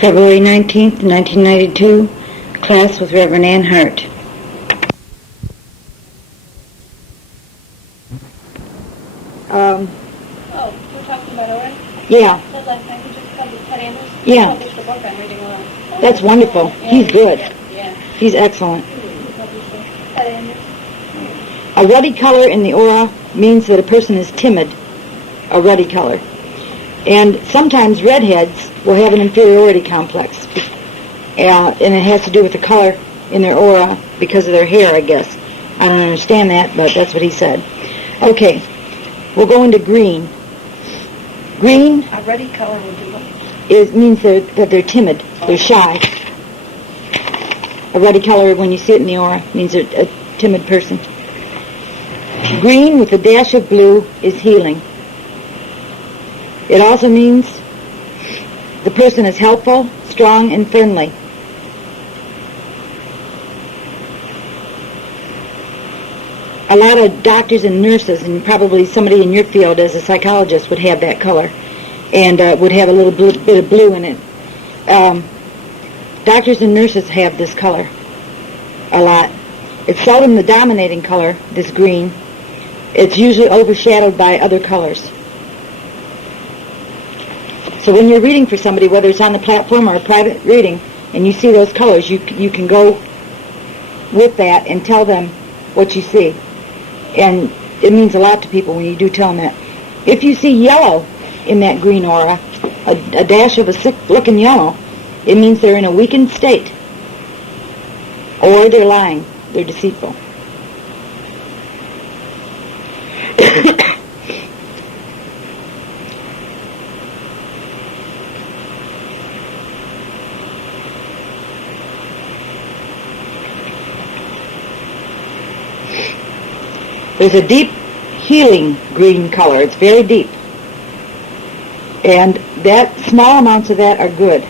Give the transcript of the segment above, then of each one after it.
February 19th, 1992, class with Reverend Ann Hart. We're talking about Owen? Yeah. Said last night he just published Ted Anders. Yeah. He published a book I'm reading along. That's wonderful. Yeah, He's good. Yeah. He's excellent. He published Ted Anders. A ruddy color in the aura means that a person is timid, a ruddy color. And sometimes redheads will have an inferiority complex. And it has to do with the color in their aura because of their hair, I guess. I don't understand that, but that's what he said. Okay, we'll go into green. Green A ruddy color would be what? means that they're timid, they're shy. A ruddy color, when you see it in the aura, means they're a timid person. Green with a dash of blue is healing. It also means the person is helpful, strong, and friendly. A lot of doctors and nurses, and probably somebody in your field as a psychologist, would have that color, and would have a little bit of blue in it. Doctors and nurses have this color a lot. It's seldom the dominating color, this green. It's usually overshadowed by other colors. So when you're reading for somebody, whether it's on the platform or a private reading, and you see those colors, you can go with that and tell them what you see. And it means a lot to people when you do tell them that. If you see yellow in that green aura, a dash of a sick-looking yellow, it means they're in a weakened state. Or they're lying. They're deceitful. There's a deep healing green color. It's very deep. And that small amounts of that are good.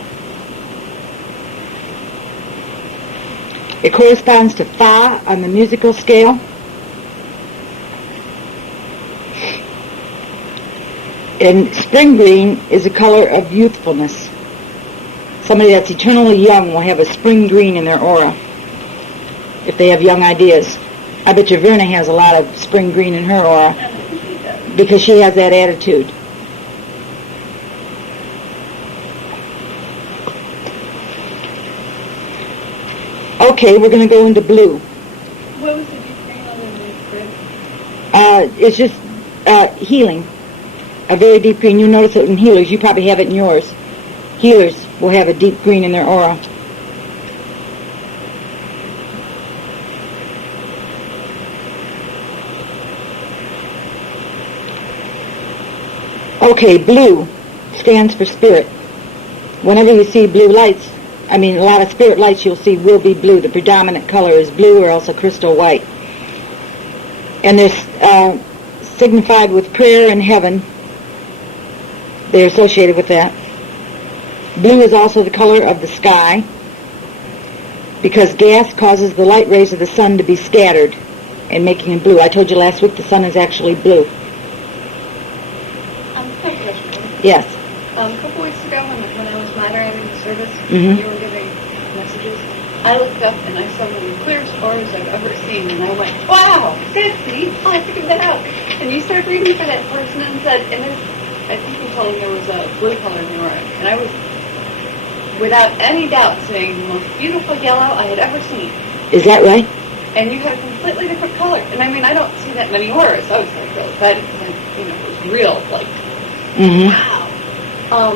It corresponds to Fa on the musical scale. And spring green is a color of youthfulness. Somebody that's eternally young will have a spring green in their aura if they have young ideas. I bet you Verna has a lot of spring green in her aura because she has that attitude. Okay, we're going to go into blue. What was the deep green on the grid? It's just healing. A very deep green. You notice it in healers. You probably have it in yours. Healers will have a deep green in their aura. Okay, blue stands for spirit. Whenever you see blue lights, a lot of spirit lights you'll see will be blue. The predominant color is blue or else a crystal white. And they're signified with prayer and heaven. They're associated with that. Blue is also the color of the sky because gas causes the light rays of the sun to be scattered and making it blue. I told you last week the sun is actually blue. Yes. A couple weeks ago when I was moderating the service, Mm-hmm. you were giving messages, I looked up and I saw one of the clearest auras I've ever seen, and I went, wow, Betsy, I figured that out. And you started reading for that person and said, and I think you told him there was a blue color in the aura, and I was, without any doubt, saying the most beautiful yellow I had ever seen. Is that right? And you had a completely different color. And I don't see that many auras. I was really excited because it was real, like, Mm-hmm. wow.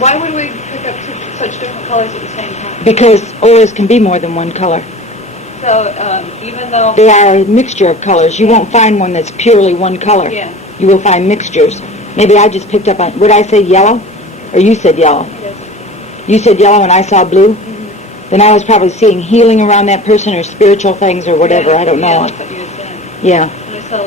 Why would we pick up such different colors at the same time? Because auras can be more than one color. So even though They are a mixture of colors. You won't find one that's purely one color. Yeah. You will find mixtures. Maybe I just picked up on, would I say yellow? Or you said yellow? Yes. You said yellow and I saw blue? Mm-hmm. Then I was probably seeing healing around that person or spiritual things or whatever. Yeah, I don't know. Yeah, that's what you were saying. Yeah. And I saw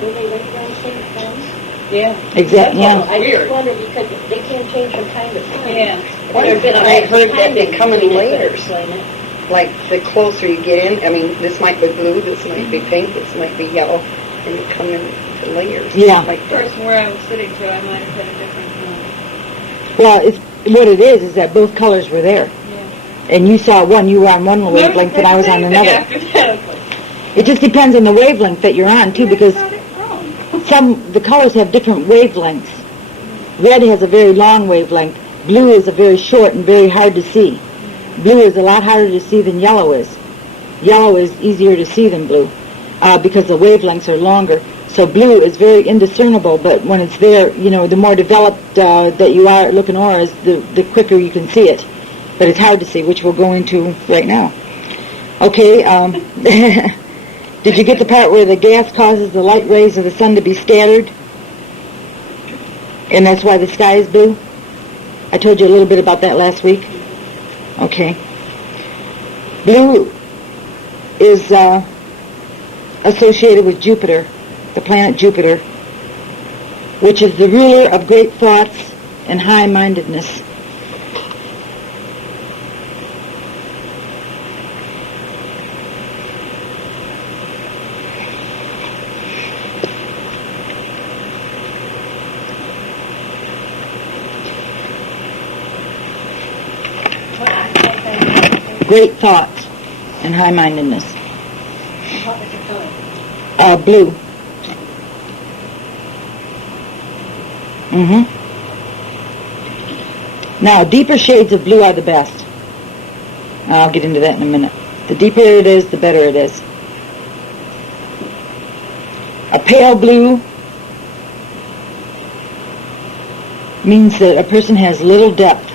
Do they wait around the same time? yeah. Exactly. Yeah. I just wonder because they can change from time to time. Yeah. I heard that they come in layers. Explain it. Like the closer you get in, this might be blue, this might be pink, this might be yellow, and you come in to layers. Yeah. Like Of course, where I was sitting to, I might have had a different Well, it's what it is that both colors were there. And you saw one, you were on one wavelength and I was on another. It just depends on the wavelength that you're on too, because the colors have different wavelengths. Red has a very long wavelength. Blue is a very short and very hard to see. Blue is a lot harder to see than yellow is. Yellow is easier to see than blue because the wavelengths are longer. So blue is very indiscernible, but when it's there, the more developed that you are at looking auras, the quicker you can see it. But it's hard to see, which we'll go into right now. Okay, did you get the part where the gas causes the light rays of the sun to be scattered? And that's why the sky is blue? I told you a little bit about that last week. Okay. Blue is associated with Jupiter, the planet Jupiter, which is the ruler of great thoughts and high-mindedness. Great thoughts and high-mindedness. What was the color? Blue. Now, deeper shades of blue are the best. I'll get into that in a minute. The deeper it is, the better it is. A pale blue means that a person has little depth.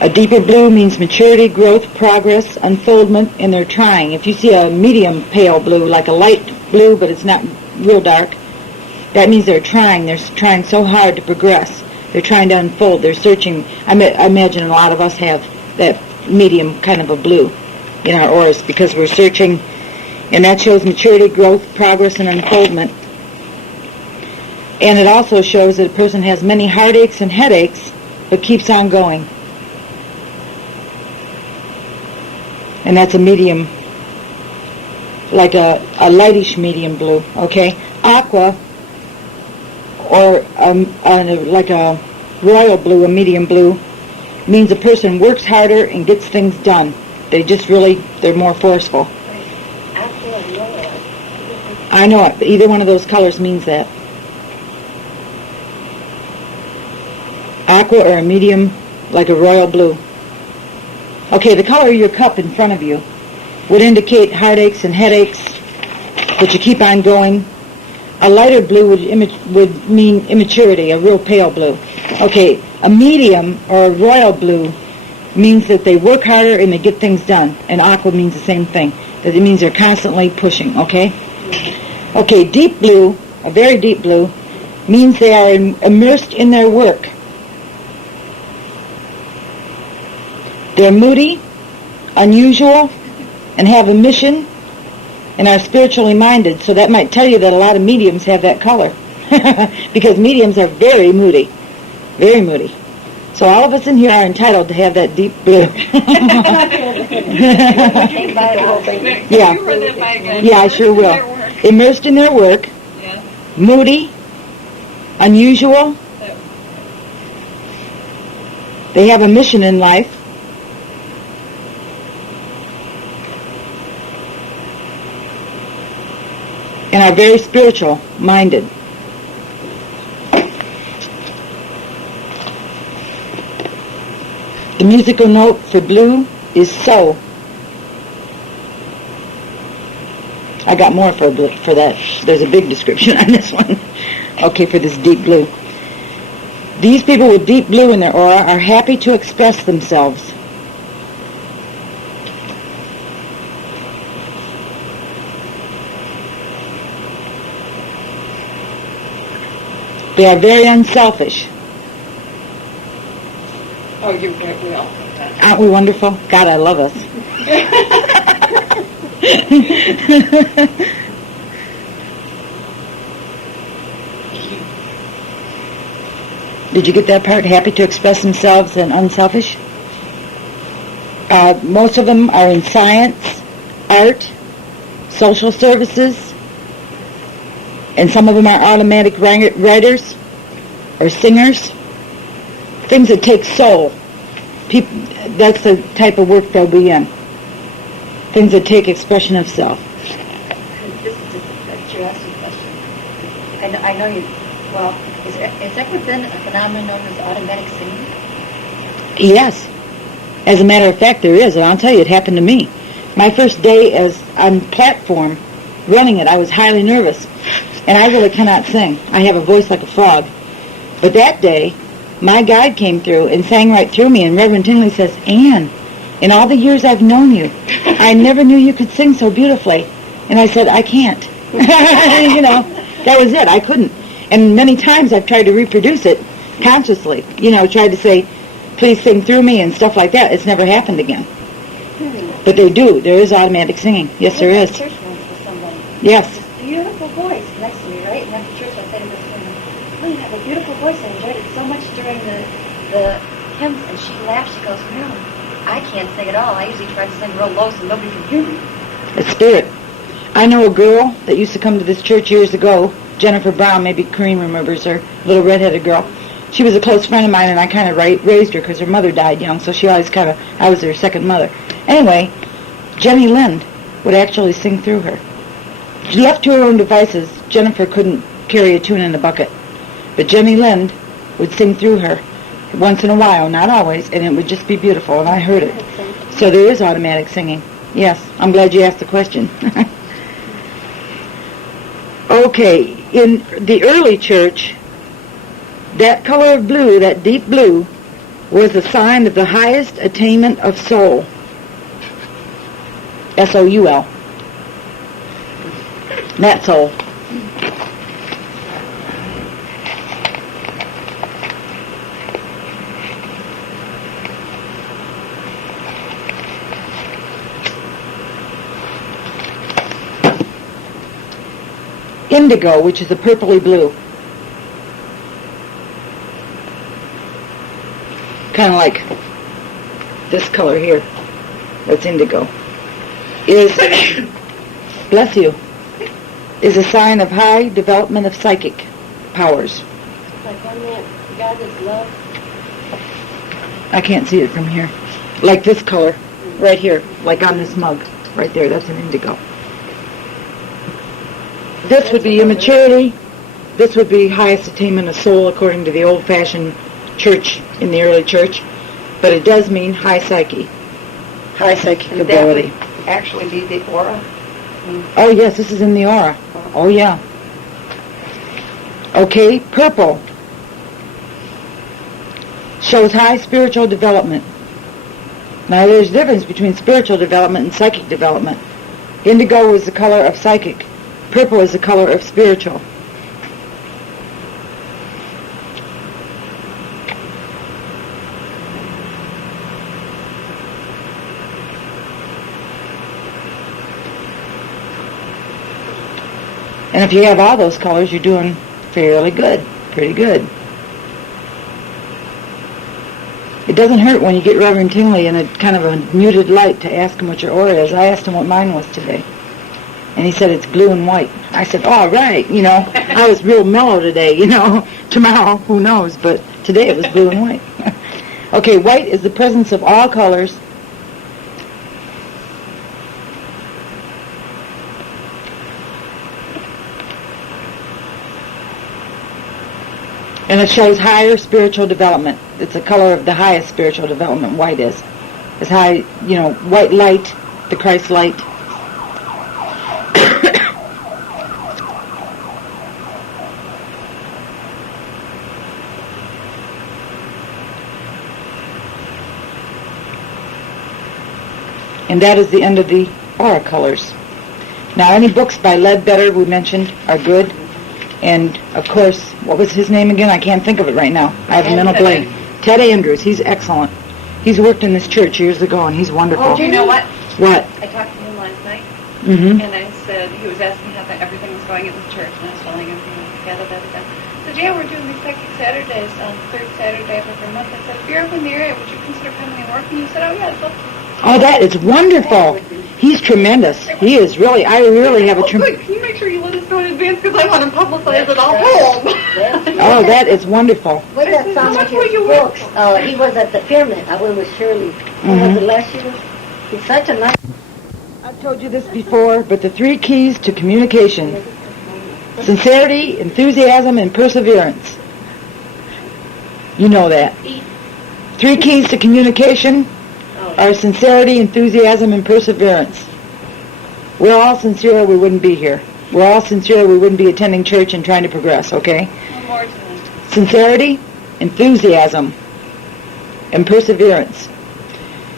A deeper blue means maturity, growth, progress, unfoldment, and they're trying. If you see a medium pale blue, like a light blue, but it's not real dark, that means they're trying. They're trying so hard to progress. They're trying to unfold. They're searching. I imagine a lot of us have that medium kind of a blue in our auras because we're searching, and that shows maturity, growth, progress, and unfoldment. And it also shows that a person has many heartaches and headaches, but keeps on going. And that's a medium, like a lightish medium blue, okay? Aqua, or like a royal blue, a medium blue, means a person works harder and gets things done. They're more forceful. Aqua and yellow. I know it, but either one of those colors means that. Aqua or a medium, like a royal blue. Okay, the color of your cup in front of you would indicate heartaches and headaches, but you keep on going. A lighter blue would mean immaturity, a real pale blue. Okay, a medium or a royal blue means that they work harder and they get things done. And aqua means the same thing, that it means they're constantly pushing, okay? Okay, deep blue, a very deep blue, means they are immersed in their work. They're moody, unusual, and have a mission, and are spiritually minded. So that might tell you that a lot of mediums have that color. Because mediums are very moody. Very moody. So all of us in here are entitled to have that deep blue. Yeah. Yeah, I sure will. Immersed in their work. Moody, unusual. They have a mission in life. And are very spiritual minded. The musical note for blue is so. I got more for that. There's a big description on this one. Okay, for this deep blue. These people with deep blue in their aura are happy to express themselves. They are very unselfish. Oh, you're very well. Aren't we wonderful? God, I love us. Did you get that part? Happy to express themselves and unselfish? Most of them are in science, art, social services, and some of them are automatic writers or singers. Things that take soul. That's the type of work they'll be in. Things that take expression of self. This is just a curiosity question. I know you, well, has there ever been a phenomenon known as automatic singing? Yes. As a matter of fact, there is, and I'll tell you, it happened to me. My first day as on platform, running it, I was highly nervous, and I really cannot sing. I have a voice like a frog. But that day, my guide came through and sang right through me, and Reverend Tinley says, Anne, in all the years I've known you, I never knew you could sing so beautifully. And I said, I can't. That was it. I couldn't. And many times I've tried to reproduce it consciously, tried to say, please sing through me and stuff like that. It's never happened again. But they do. There is automatic singing. Yes, there is. Church once with somebody. Yes. This beautiful voice next to me, right? And after church I said to this woman, oh, you have a beautiful voice. I enjoyed it so much during the hymns. And she laughed. She goes, Marilyn, I can't sing at all. I usually try to sing real low so nobody can hear me. It's spirit. I know a girl that used to come to this church years ago, Jennifer Brown, maybe Kareem remembers her, little redheaded girl. She was a close friend of mine, and I kind of raised her because her mother died young, so she always I was her second mother. Anyway, Jenny Lind would actually sing through her. She left to her own devices. Jennifer couldn't carry a tune in a bucket. But Jenny Lind would sing through her once in a while, not always, and it would just be beautiful, and I heard it. So there is automatic singing. Yes, I'm glad you asked the question. Okay, in the early church, that color of blue, that deep blue, was a sign of the highest attainment of soul. S-O-U-L. That soul. Indigo, which is a purpley blue. Kind of like this color here. That's indigo. Is, bless you, is a sign of high development of psychic powers. Like one that God is love. I can't see it from here. Like this color, right here, like on this mug, right there, that's an indigo. This would be immaturity. This would be highest attainment of soul according to the old-fashioned church in the early church. But it does mean high psyche, high psychic ability. That would actually be the aura. Oh, yes, this is in the aura. Oh, yeah. Okay, purple shows high spiritual development. Now, there's a difference between spiritual development and psychic development. Indigo is the color of psychic. Purple is the color of spiritual. And if you have all those colors, you're doing fairly good, pretty good. It doesn't hurt when you get Reverend Tingley in a kind of a muted light to ask him what your aura is. I asked him what mine was today. And he said it's blue and white. I said, all right, I was real mellow today, Tomorrow, who knows, but today it was blue and white. Okay, white is the presence of all colors. And it shows higher spiritual development. It's the color of the highest spiritual development, white is. It's high, white light, the Christ light. And that is the end of the aura colors. Now, any books by Ledbetter we mentioned are good. And, of course, what was his name again? I can't think of it right now. I have a mental blank. Ted Andrews. He's excellent. He's worked in this church years ago, and he's wonderful. Oh, do you know what? What? I talked to him last night, Mm-hmm. and I said, he was asking how everything was going at the church, and I was telling him, da-da-da-da-da. I said, yeah, we're doing these psychic Saturdays on the third Saturday of every month. I said, if you're up in the area, would you consider coming and working? He said, oh, yeah, I'd love to. Oh, that is wonderful. He's tremendous. He is really, I really have a good. Can you make sure you let us know in advance because I want to publicize it all home. Oh, that is wonderful. What that sound like his books? He was at the pyramid. I went with Shirley. Was it last year? He's such a nice... I've told you this before, but the 3 keys to communication: sincerity, enthusiasm, and perseverance. You know that. 3 keys to communication are sincerity, enthusiasm, and perseverance. We're all sincere or we wouldn't be here. We're all sincere or we wouldn't be attending church and trying to progress, okay? One more time. Sincerity, enthusiasm, and perseverance.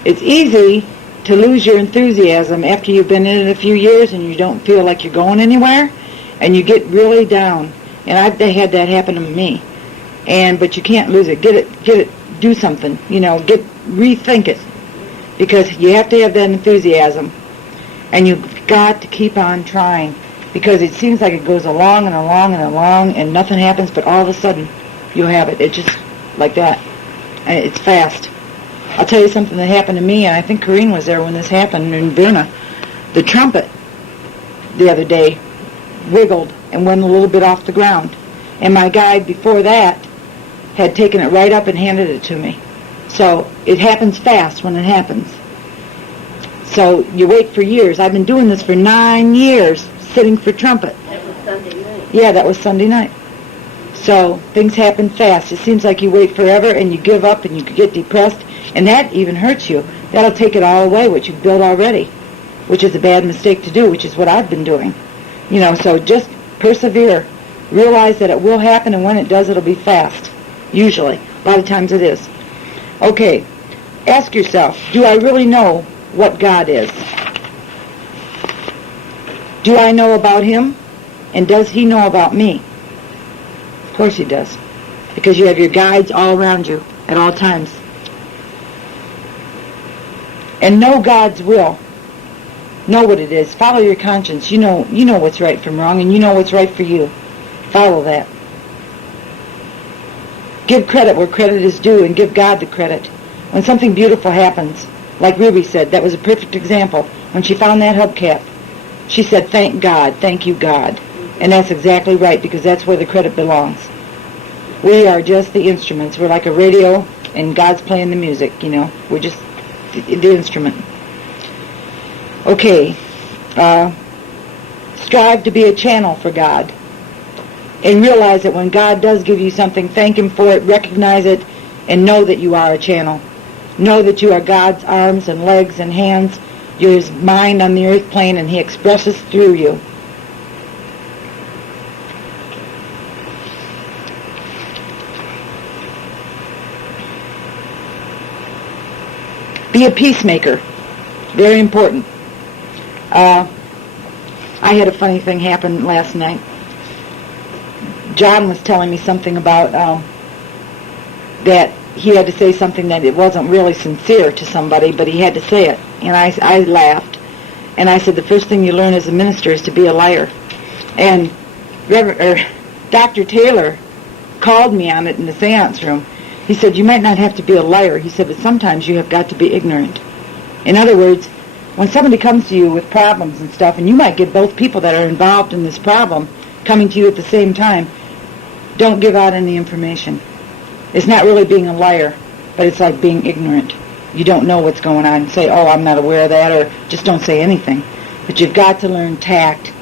It's easy to lose your enthusiasm after you've been in it a few years and you don't feel like you're going anywhere, and you get really down. And I've had that happen to me. But you can't lose it. Get it, do something, rethink it. Because you have to have that enthusiasm. And you've got to keep on trying. Because it seems like it goes along and along and along and nothing happens, but all of a sudden you'll have it. It's just like that. And it's fast. I'll tell you something that happened to me, and I think Corrine was there when this happened in Verna. The trumpet the other day wiggled and went a little bit off the ground. And my guide before that had taken it right up and handed it to me. So it happens fast when it happens. So you wait for years. I've been doing this for 9 years, sitting for trumpet. That was Sunday night. Yeah, that was Sunday night. So things happen fast. It seems like you wait forever and you give up and you get depressed, and that even hurts you. That'll take it all away, what you've built already, which is a bad mistake to do, which is what I've been doing. So just persevere. Realize that it will happen, and when it does, it'll be fast. Usually. A lot of times it is. Okay. Ask yourself, do I really know what God is? Do I know about Him? And does He know about me? Of course He does. Because you have your guides all around you at all times. And know God's will. Know what it is. Follow your conscience. You know what's right from wrong, and you know what's right for you. Follow that. Give credit where credit is due, and give God the credit. When something beautiful happens, like Ruby said, that was a perfect example. When she found that hubcap, she said, "Thank God, thank you, God." And that's exactly right, because that's where the credit belongs. We are just the instruments. We're like a radio, and God's playing the music, We're just the instrument. Okay. Strive to be a channel for God. And realize that when God does give you something, thank Him for it, recognize it, and know that you are a channel. Know that you are God's arms and legs and hands. You're His mind on the earth plane, and He expresses through you. Be a peacemaker. Very important. I had a funny thing happen last night. John was telling me something about that he had to say something that it wasn't really sincere to somebody, but he had to say it. And I laughed. And I said, the first thing you learn as a minister is to be a liar. And Dr. Taylor called me on it in the seance room. He said, you might not have to be a liar. He said, but sometimes you have got to be ignorant. In other words, when somebody comes to you with problems and stuff, and you might get both people that are involved in this problem coming to you at the same time, don't give out any information. It's not really being a liar, but it's like being ignorant. You don't know what's going on. Say, oh, I'm not aware of that, or just don't say anything. But you've got to learn tact.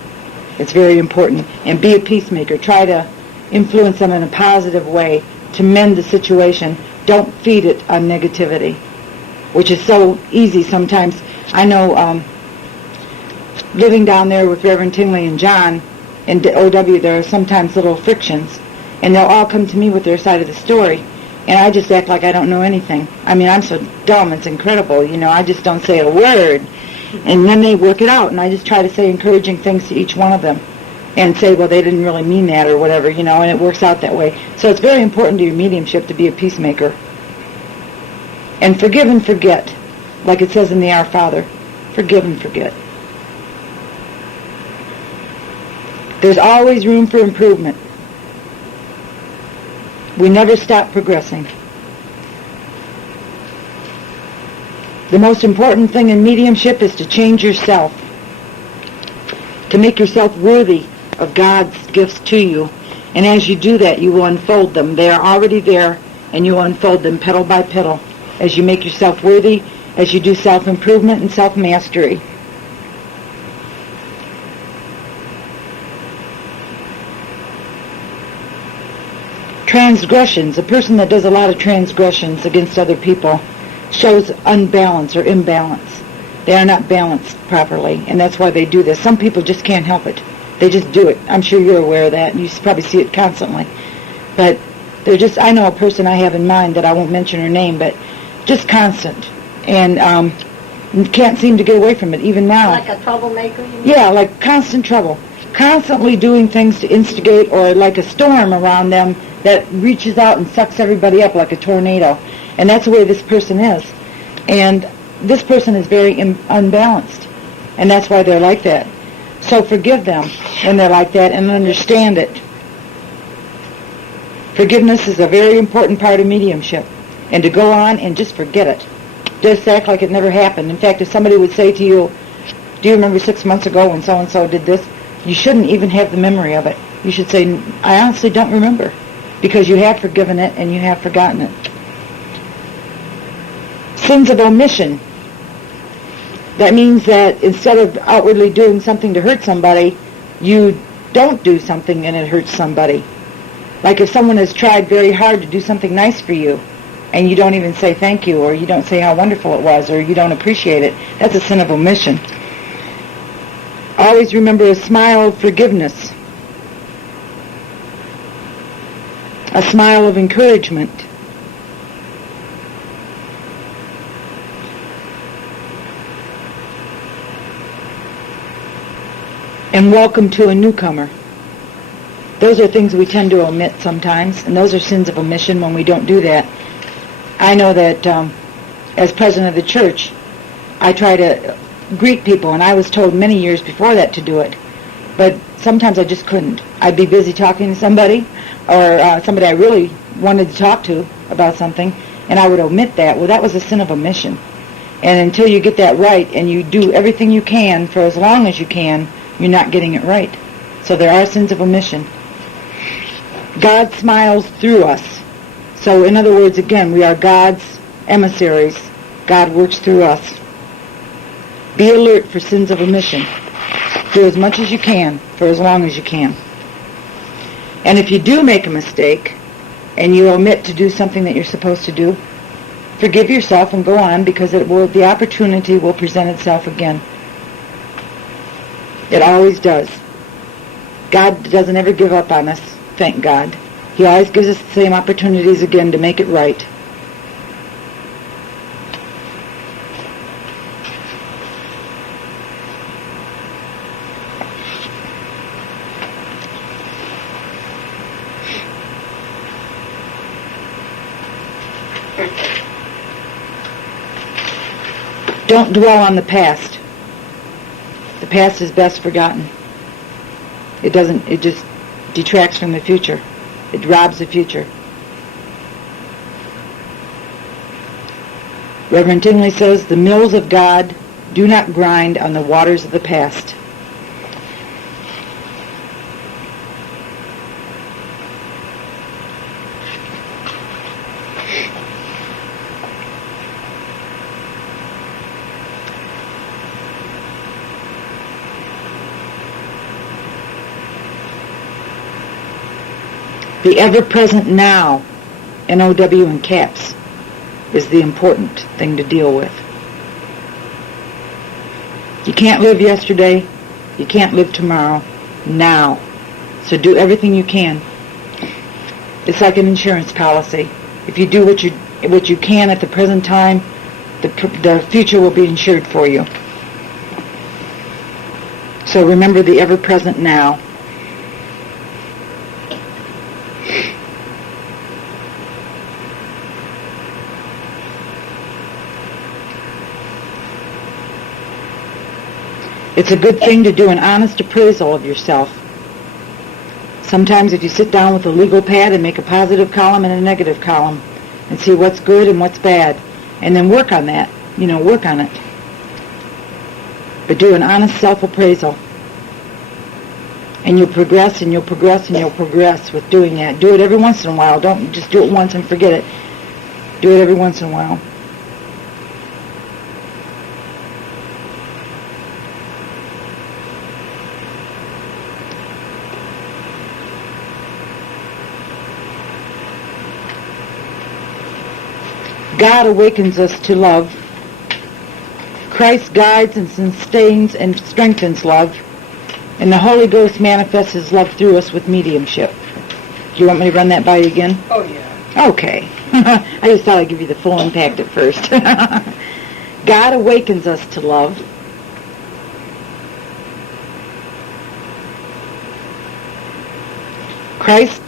It's very important. And be a peacemaker. Try to influence them in a positive way to mend the situation. Don't feed it on negativity, which is so easy sometimes. I know living down there with Reverend Tingley and John in OW, there are sometimes little frictions, and they'll all come to me with their side of the story, and I just act like I don't know anything. I mean, I'm so dumb, it's incredible, I just don't say a word, and then they work it out, and I just try to say encouraging things to each one of them, and say, well, they didn't really mean that, or whatever, and it works out that way. So it's very important to your mediumship to be a peacemaker. And forgive and forget, like it says in the Our Father. Forgive and forget. There's always room for improvement. We never stop progressing. The most important thing in mediumship is to change yourself, to make yourself worthy of God's gifts to you. And as you do that, you will unfold them. They are already there, and you will unfold them petal by petal as you make yourself worthy, as you do self-improvement and self-mastery. Transgressions. A person that does a lot of transgressions against other people shows unbalance or imbalance. They are not balanced properly, and that's why they do this. Some people just can't help it. They just do it. I'm sure you're aware of that, and you probably see it constantly. But they're just, I know a person I have in mind that I won't mention her name, but just constant, and can't seem to get away from it, even now. Like a troublemaker, you mean? Yeah, like constant trouble. Constantly doing things to instigate, or like a storm around them that reaches out and sucks everybody up like a tornado. And that's the way this person is. And this person is very unbalanced, and that's why they're like that. So forgive them when they're like that and understand it. Forgiveness is a very important part of mediumship. And to go on and just forget it. Just act like it never happened. In fact, if somebody would say to you, do you remember 6 months ago when so-and-so did this? You shouldn't even have the memory of it. You should say, I honestly don't remember. Because you have forgiven it and you have forgotten it. Sins of omission. That means that instead of outwardly doing something to hurt somebody, you don't do something and it hurts somebody. Like if someone has tried very hard to do something nice for you, and you don't even say thank you, or you don't say how wonderful it was, or you don't appreciate it, that's a sin of omission. Always remember a smile of forgiveness, a smile of encouragement. And welcome to a newcomer. Those are things we tend to omit sometimes, and those are sins of omission when we don't do that. I know that as president of the church, I try to greet people, and I was told many years before that to do it. But sometimes I just couldn't. I'd be busy talking to somebody, or somebody I really wanted to talk to about something, and I would omit that. Well, that was a sin of omission. And until you get that right, and you do everything you can for as long as you can, you're not getting it right. So there are sins of omission. God smiles through us. So in other words, again, we are God's emissaries. God works through us. Be alert for sins of omission. Do as much as you can for as long as you can. And if you do make a mistake and you omit to do something that you're supposed to do, forgive yourself and go on, because the opportunity will present itself again. It always does. God doesn't ever give up on us, thank God. He always gives us the same opportunities again to make it right. Don't dwell on the past. The past is best forgotten. It just detracts from the future. It robs the future. Reverend Tingley says, the mills of God do not grind on the waters of the past. The ever-present now, N-O-W in caps, is the important thing to deal with. You can't live yesterday. You can't live tomorrow. Now. So do everything you can. It's like an insurance policy. If you do what you can at the present time, the future will be insured for you. So remember the ever-present now. It's a good thing to do an honest appraisal of yourself. Sometimes if you sit down with a legal pad and make a positive column and a negative column and see what's good and what's bad, and then work on that, work on it. But do an honest self-appraisal. And you'll progress, and you'll progress, and you'll progress with doing that. Do it every once in a while. Don't just do it once and forget it. Do it every once in a while. God awakens us to love. Christ guides and sustains and strengthens love. And the Holy Ghost manifests His love through us with mediumship. Do you want me to run that by you again? Oh, yeah. Okay. I just thought I'd give you the full impact at first. God awakens us to love. Christ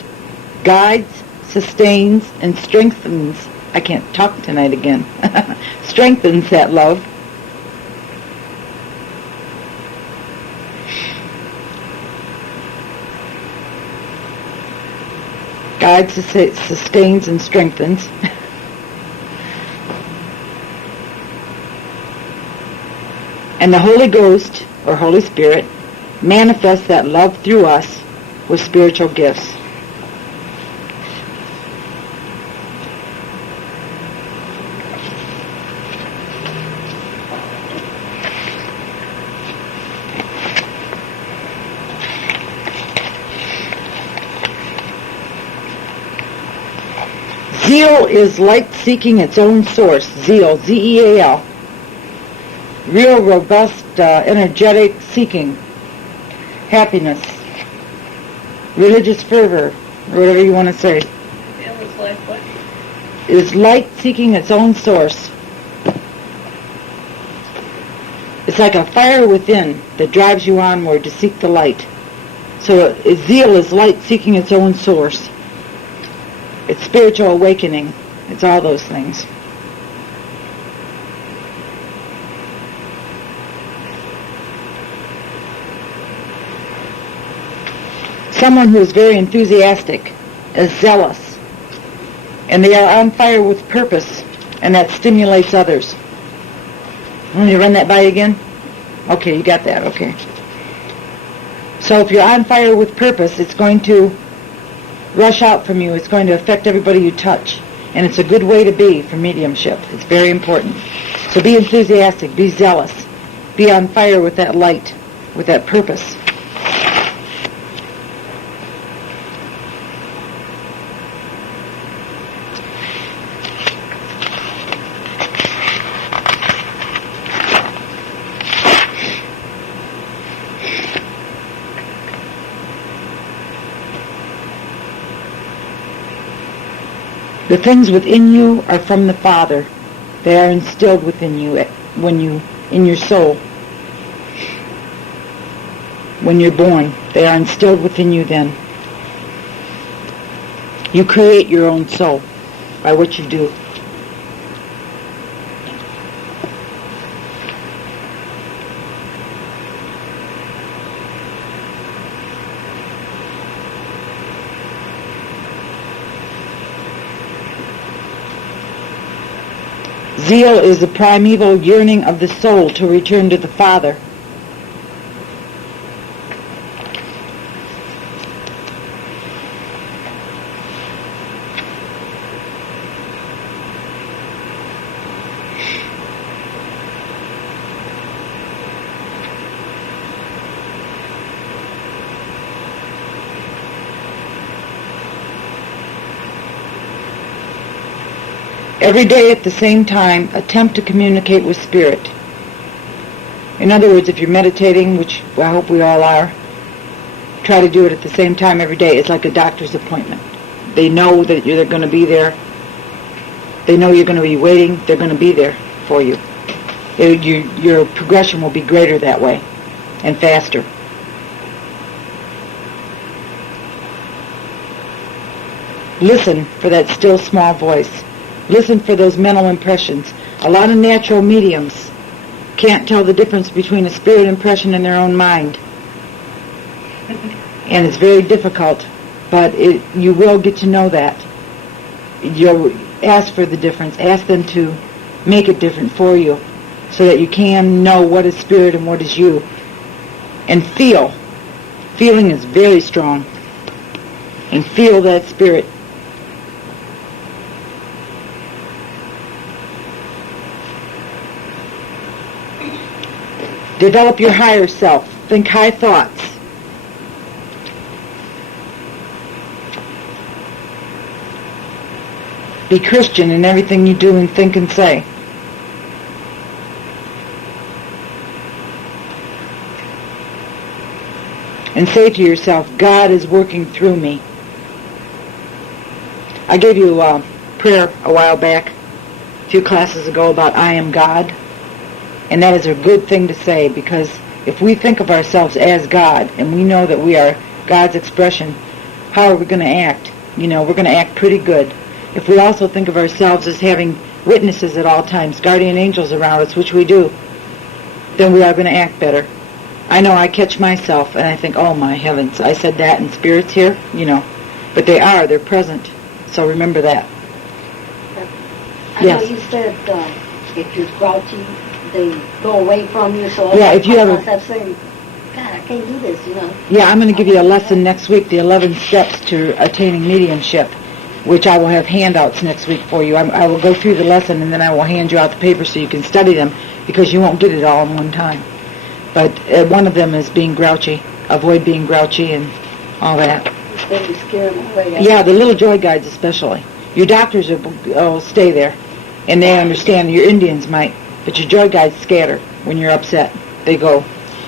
guides, sustains, and strengthens. I can't talk tonight again. Strengthens that love. Guides, sustains, and strengthens. And the Holy Ghost, or Holy Spirit, manifests that love through us with spiritual gifts. Zeal is light seeking its own source. Zeal, Z-E-A-L. Real, robust, energetic seeking. Happiness. Religious fervor, or whatever you want to say. It was like what? Is light seeking its own source. It's like a fire within that drives you onward to seek the light. So zeal is light seeking its own source. It's spiritual awakening. It's all those things. Someone who is very enthusiastic, is zealous, and they are on fire with purpose, and that stimulates others. Want me to run that by you again? Okay, you got that, okay. So if you're on fire with purpose, it's going to rush out from you. It's going to affect everybody you touch. And it's a good way to be for mediumship. It's very important. So be enthusiastic, be zealous, be on fire with that light, with that purpose. The things within you are from the Father. They are instilled within you in your soul. When you're born, they are instilled within you then. You create your own soul by what you do. Zeal is the primeval yearning of the soul to return to the Father. Every day at the same time, attempt to communicate with Spirit. In other words, if you're meditating, which I hope we all are, try to do it at the same time every day. It's like a doctor's appointment. They know that you're going to be there. They know you're going to be waiting. They're going to be there for you. Your progression will be greater that way and faster. Listen for that still small voice. Listen for those mental impressions. A lot of natural mediums can't tell the difference between a spirit impression and their own mind. And it's very difficult, but you will get to know that. You'll ask for the difference. Ask them to make it different for you so that you can know what is spirit and what is you. And feel. Feeling is very strong. And feel that spirit. Develop your higher self. Think high thoughts. Be Christian in everything you do and think and say. And say to yourself, God is working through me. I gave you a prayer a while back, a few classes ago, about I am God. And that is a good thing to say, because if we think of ourselves as God and we know that we are God's expression, how are we going to act? We're going to act pretty good. If we also think of ourselves as having witnesses at all times, guardian angels around us, which we do, then we are going to act better. I know I catch myself and I think, oh my heavens, I said that and spirit's here, But they're present. So remember that. I know you said if you're grouchy, they go away from you. So yeah, if you have saying, God, I can't do this, Yeah, I'm going to give you a lesson next week, the 11 steps to attaining mediumship, which I will have handouts next week for you. I will go through the lesson and then I will hand you out the paper so you can study them, because you won't get it all in one time. But one of them is being grouchy. Avoid being grouchy and all that. They scare them away. Yeah, the little joy guides especially. Your doctors will stay there, and they understand. Your Indians might, but your joy guides scatter when you're upset. They go,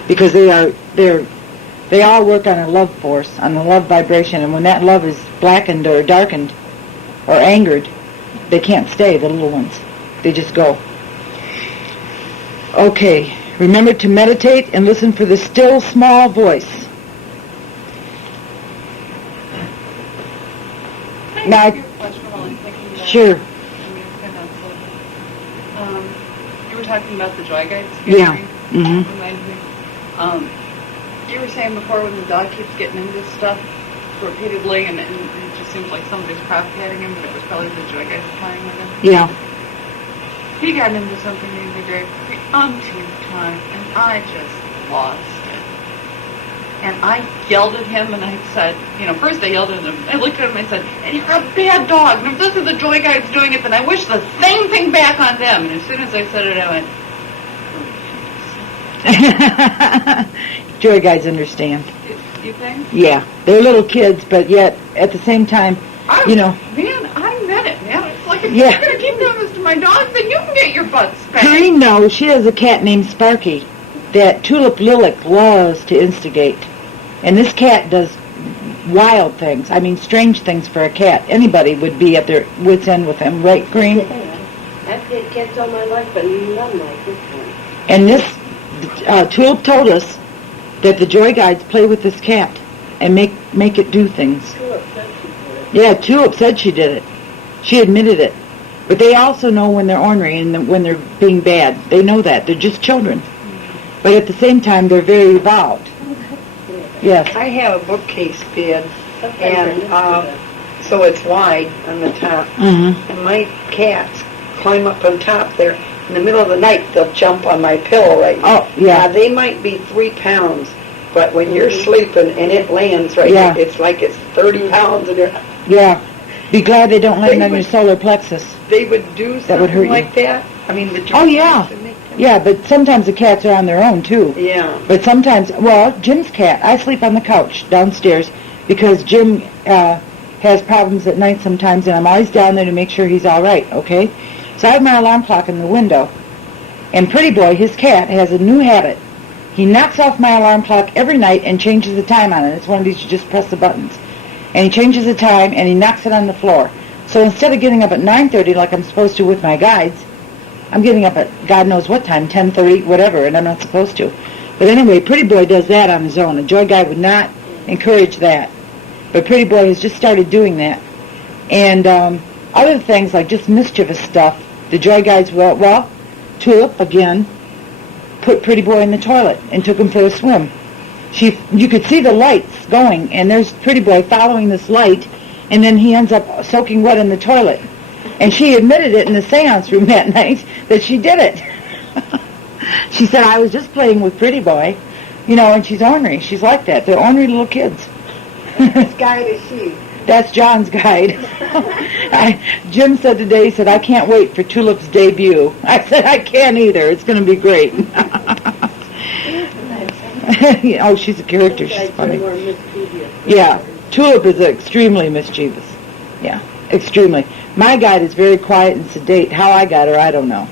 because they all work on a love force, on a love vibration, and when that love is blackened or darkened or angered, they can't stay, the little ones. They just go. Okay, remember to meditate and listen for the still small voice. Now, sure. You were talking about the joy guides. Yeah. Mm-hmm. You were saying before, when the dog keeps getting into stuff repeatedly, and it just seems like somebody's propagating him, but it was probably the joy guides playing with him. Yeah. He got into something the other day the umpteenth time, and I just lost it. And I yelled at him, and I said, first I yelled at him. I looked at him and I said, and you're a bad dog. And if this is the joy guides doing it, then I wish the same thing back on them. And as soon as I said it, I went, joy guides understand. You think? Yeah. They're little kids, but yet, at the same time, Man, I meant it, man. It's like, if you're going to keep doing this to my dog, then you can get your butt spanked. I know. She has a cat named Sparky that Tulip Lilek loves to instigate. And this cat does wild things. I mean, strange things for a cat. Anybody would be at their wits' end with him, right, Green? I've had cats all my life, but none like this one. And this, Tulip told us that the joy guides play with this cat and make it do things. Tulip said she did it. Yeah, Tulip said she did it. She admitted it. But they also know when they're ornery and when they're being bad. They know that. They're just children. But at the same time, they're very evolved. Yes. I have a bookcase bed, and so it's wide on the top. Mm-hmm. And my cats climb up on top there. In the middle of the night, they'll jump on my pillow right now. Oh, yeah. Now, they might be 3 pounds, but when you're sleeping and it lands right Yeah. there, it's like it's 30 pounds. And Yeah. Be glad they don't land on your solar plexus. they would do That would hurt something you. like that? I mean, the Oh, yeah. Yeah, but sometimes the cats are on their own, too. Yeah. But sometimes, Jim's cat, I sleep on the couch downstairs because Jim has problems at night sometimes, and I'm always down there to make sure he's all right, okay? So I have my alarm clock in the window. And Pretty Boy, his cat, has a new habit. He knocks off my alarm clock every night and changes the time on it. It's one of these you just press the buttons. And he changes the time, and he knocks it on the floor. So instead of getting up at 9:30 like I'm supposed to with my guides, I'm getting up at God knows what time, 10:30, whatever, and I'm not supposed to. But anyway, Pretty Boy does that on his own. A joy guide would not encourage that. But Pretty Boy has just started doing that. And other things like just mischievous stuff, the joy guides will, Tulip, again, put Pretty Boy in the toilet and took him for a swim. You could see the lights going, and there's Pretty Boy following this light, and then he ends up soaking wet in the toilet. And she admitted it in the seance room that night that she did it. She said, I was just playing with Pretty Boy. And she's ornery. She's like that. They're ornery little kids. Whose guide is she? That's John's guide. Jim said today, he said, I can't wait for Tulip's debut. I said, I can't either. It's going to be great. Oh, she's a character. She's funny. Yeah, Tulip is extremely mischievous. Yeah, extremely. My guide is very quiet and sedate. How I got her, I don't know.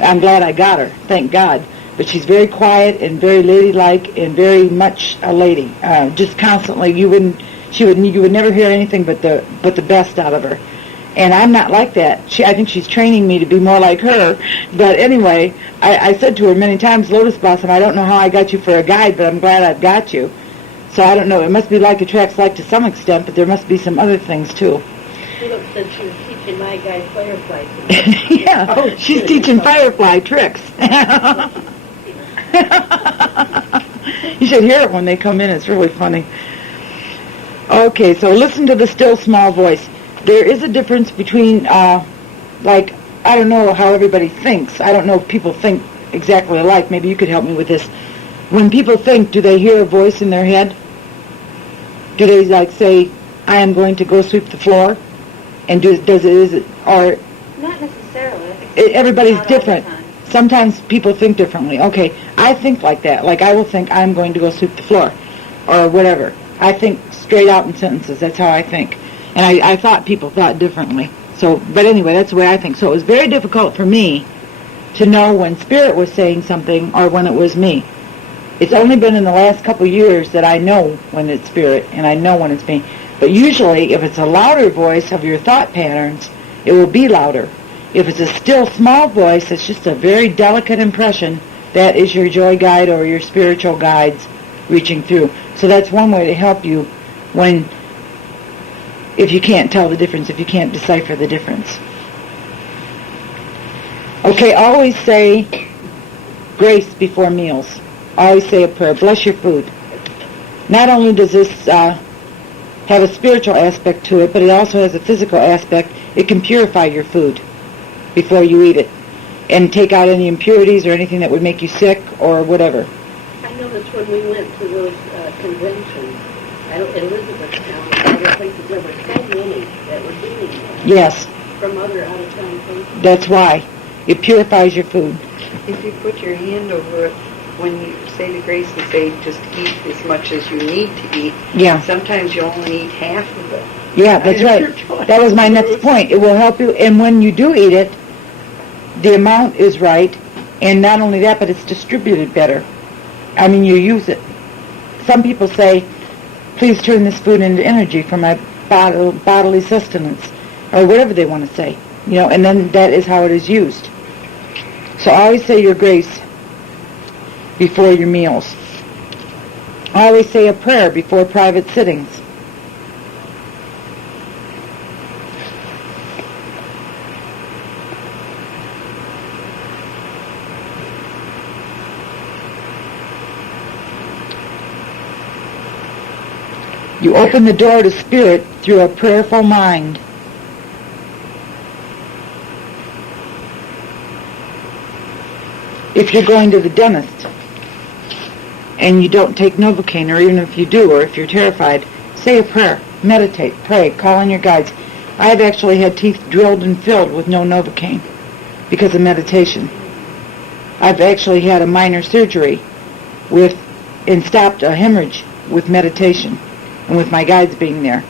I'm glad I got her, thank God. But she's very quiet and very ladylike and very much a lady. Just constantly, you would never hear anything but the best out of her. And I'm not like that. I think she's training me to be more like her. But anyway, I said to her many times, Lotus Blossom, I don't know how I got you for a guide, but I'm glad I've got you. So I don't know. It must be like attracts like to some extent, but there must be some other things too. Philip said she was teaching my guy Firefly. Yeah, she's teaching Firefly tricks. You should hear it when they come in. It's really funny. Okay, so listen to the still small voice. There is a difference between, I don't know how everybody thinks. I don't know if people think exactly alike. Maybe you could help me with this. When people think, do they hear a voice in their head? Do they say, I am going to go sweep the floor? And or Not necessarily. everybody's different. Sometimes people think differently. Okay, I think like that. Like I will think I'm going to go sweep the floor or whatever. I think straight out in sentences. That's how I think. And I thought people thought differently. But anyway, that's the way I think. So it was very difficult for me to know when Spirit was saying something or when it was me. It's only been in the last couple of years that I know when it's Spirit and I know when it's me. But usually, if it's a louder voice of your thought patterns, it will be louder. If it's a still small voice, it's just a very delicate impression. That is your joy guide or your spiritual guides reaching through. So that's one way to help you if you can't tell the difference, if you can't decipher the difference. Okay, always say grace before meals. Always say a prayer. Bless your food. Not only does this have a spiritual aspect to it, but it also has a physical aspect. It can purify your food before you eat it and take out any impurities or anything that would make you sick or whatever. I noticed when we went to those conventions, in Elizabethtown, and other places, there were so many that were doing that. Yes, From other out-of-town places. that's why. It purifies your food. If you put your hand over it, when you say the grace and say just eat as much as you need to eat, Yeah. sometimes you only eat half of it. Yeah, that's right. That was my next point. It will help you. And when you do eat it, the amount is right. And not only that, but it's distributed better. I mean, you use it. Some people say, please turn this food into energy for my bodily sustenance, or whatever they want to say. And then that is how it is used. So always say your grace before your meals. Always say a prayer before private sittings. You open the door to Spirit through a prayerful mind. If you're going to the dentist and you don't take Novocaine, or even if you do, or if you're terrified, say a prayer, meditate, pray, call on your guides. I have actually had teeth drilled and filled with no Novocaine because of meditation. I've actually had a minor surgery and stopped a hemorrhage with meditation and with my guides being there.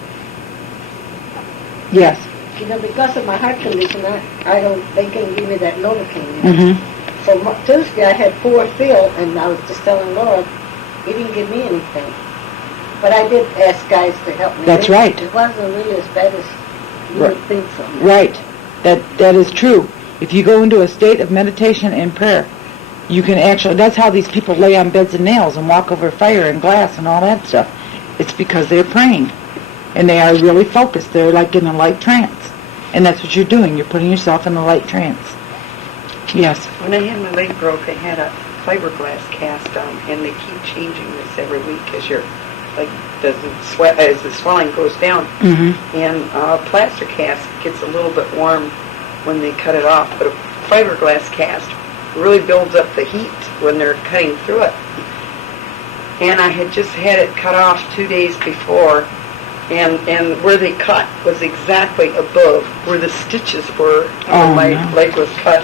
Yes. Because of my heart condition, they couldn't give me that Novocaine. Mm-hmm. So Tuesday I had 4 filled, and I was just telling Laura, he didn't give me anything. But I did ask guys to help me. That's right. It wasn't really as bad as you would think so. Right. That is true. If you go into a state of meditation and prayer, you can actually, that's how these people lay on beds of nails and walk over fire and glass and all that stuff. It's because they're praying. And they are really focused. They're like in a light trance. And that's what you're doing. You're putting yourself in a light trance. Yes. When I had my leg broke, I had a fiberglass cast on, and they keep changing this every week as the swelling goes down. Mm-hmm. And plaster cast gets a little bit warm when they cut it off, but a fiberglass cast really builds up the heat when they're cutting through it. And I had just had it cut off 2 days before, and where they cut was exactly above where the stitches were where my leg was cut.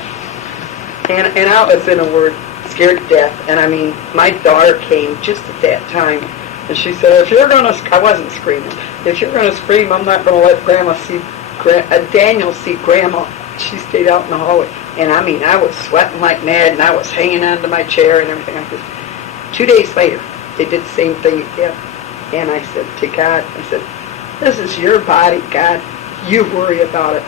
And I was, in a word, scared to death. And I mean, my daughter came just at that time, and she said, if you're going to, I wasn't screaming, if you're going to scream, I'm not going to let Grandma see, Daniel see Grandma. She stayed out in the hallway. And I mean, I was sweating like mad, and I was hanging onto my chair and everything like this. 2 days later, they did the same thing again. And I said to God, I said, this is your body, God. You worry about it.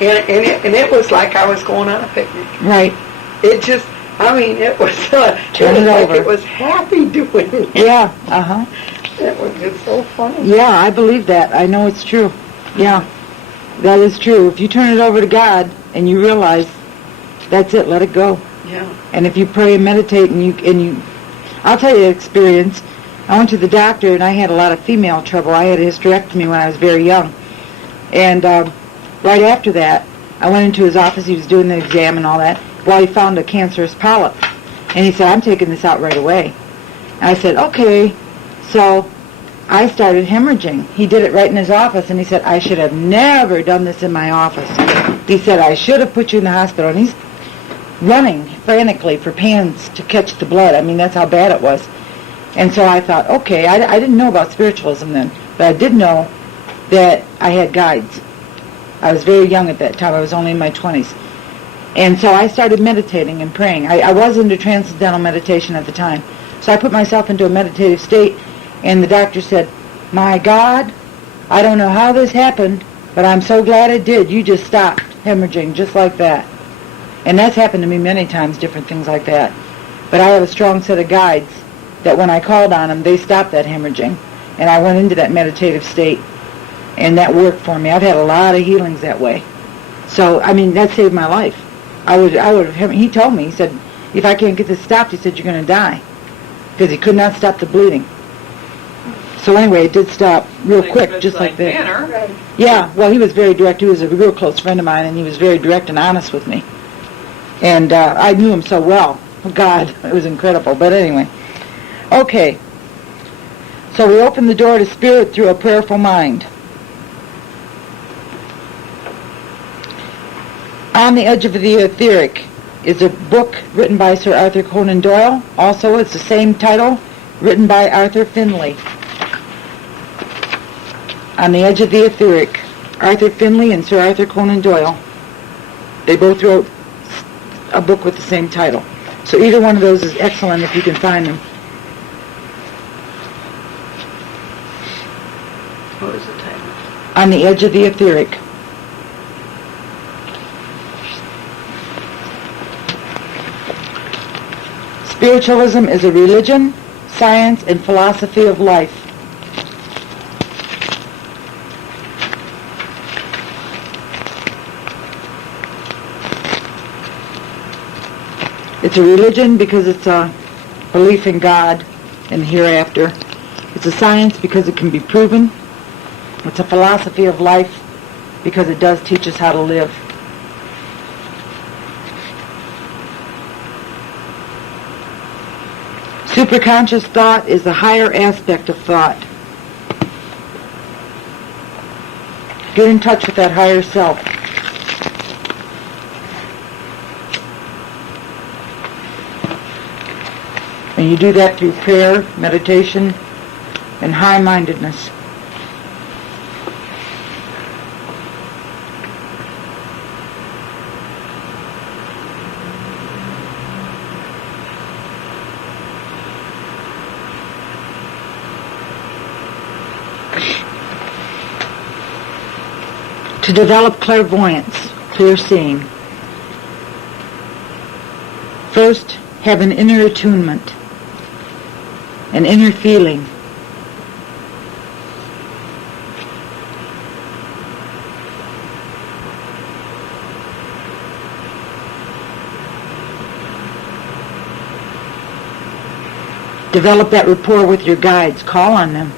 And it was like I was going on a picnic. Right. It just, I mean, it was like it was happy doing it. Yeah, uh-huh. It was just so funny. Yeah, I believe that. I know it's true. Yeah, that is true. If you turn it over to God and you realize that's it, let it go. Yeah. And if you pray and meditate and you, I'll tell you an experience. I went to the doctor and I had a lot of female trouble. I had a hysterectomy when I was very young. And right after that, I went into his office. He was doing the exam and all that. Well, he found a cancerous polyp. And he said, I'm taking this out right away. And I said, okay. So I started hemorrhaging. He did it right in his office. And he said, I should have never done this in my office. He said, I should have put you in the hospital. And he's running frantically for pans to catch the blood. I mean, that's how bad it was. And so I thought, okay, I didn't know about spiritualism then, but I did know that I had guides. I was very young at that time. I was only in my 20s. And so I started meditating and praying. I was into transcendental meditation at the time. So I put myself into a meditative state, and the doctor said, my God, I don't know how this happened, but I'm so glad it did. You just stopped hemorrhaging just like that. And that's happened to me many times, different things like that. But I have a strong set of guides that when I called on them, they stopped that hemorrhaging. And I went into that meditative state, and that worked for me. I've had a lot of healings that way. So, I mean, that saved my life. He told me, he said, if I can't get this stopped, he said, you're going to die. Because he could not stop the bleeding. So anyway, it did stop real quick, just like that. Right. Yeah, well, he was very direct. He was a real close friend of mine, and he was very direct and honest with me. And I knew him so well. God, it was incredible. But anyway. Okay, so we open the door to spirit through a prayerful mind. On the Edge of the Etheric is a book written by Sir Arthur Conan Doyle. Also, it's the same title, written by Arthur Findlay. On the Edge of the Etheric, Arthur Findlay and Sir Arthur Conan Doyle. They both wrote a book with the same title. So either one of those is excellent if you can find them. What was the title? On the Edge of the Etheric. Spiritualism is a religion, science, and philosophy of life. It's a religion because it's a belief in God and hereafter. It's a science because it can be proven. It's a philosophy of life because it does teach us how to live. Superconscious thought is the higher aspect of thought. Get in touch with that higher self. And you do that through prayer, meditation, and high-mindedness. To develop clairvoyance, clear seeing. First, have an inner attunement, an inner feeling. Develop that rapport with your guides. Call on them.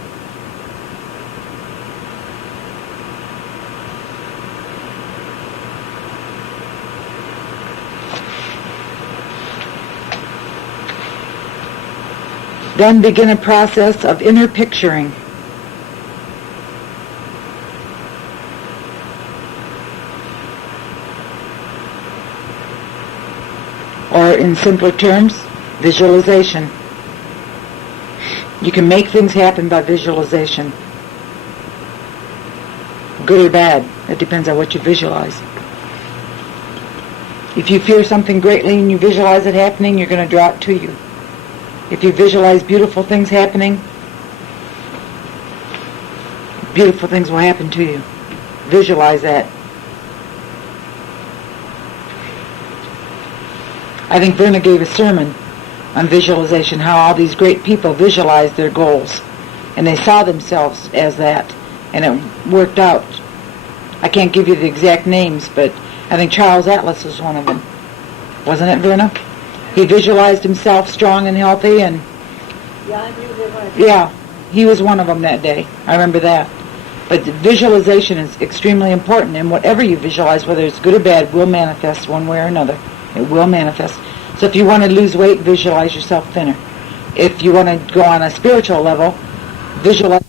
Then begin a process of inner picturing. Or in simpler terms, visualization. You can make things happen by visualization. Good or bad, it depends on what you visualize. If you fear something greatly and you visualize it happening, you're going to draw it to you. If you visualize beautiful things happening, beautiful things will happen to you. Visualize that. I think Verna gave a sermon on visualization, how all these great people visualized their goals. And they saw themselves as that. And it worked out. I can't give you the exact names, but I think Charles Atlas was one of them. Wasn't it, Verna? He visualized himself strong and healthy, and Yeah, I knew they were. yeah, he was one of them that day. I remember that. But the visualization is extremely important, and whatever you visualize, whether it's good or bad, will manifest one way or another. It will manifest. So if you want to lose weight, visualize yourself thinner. If you want to go on a spiritual level, visualize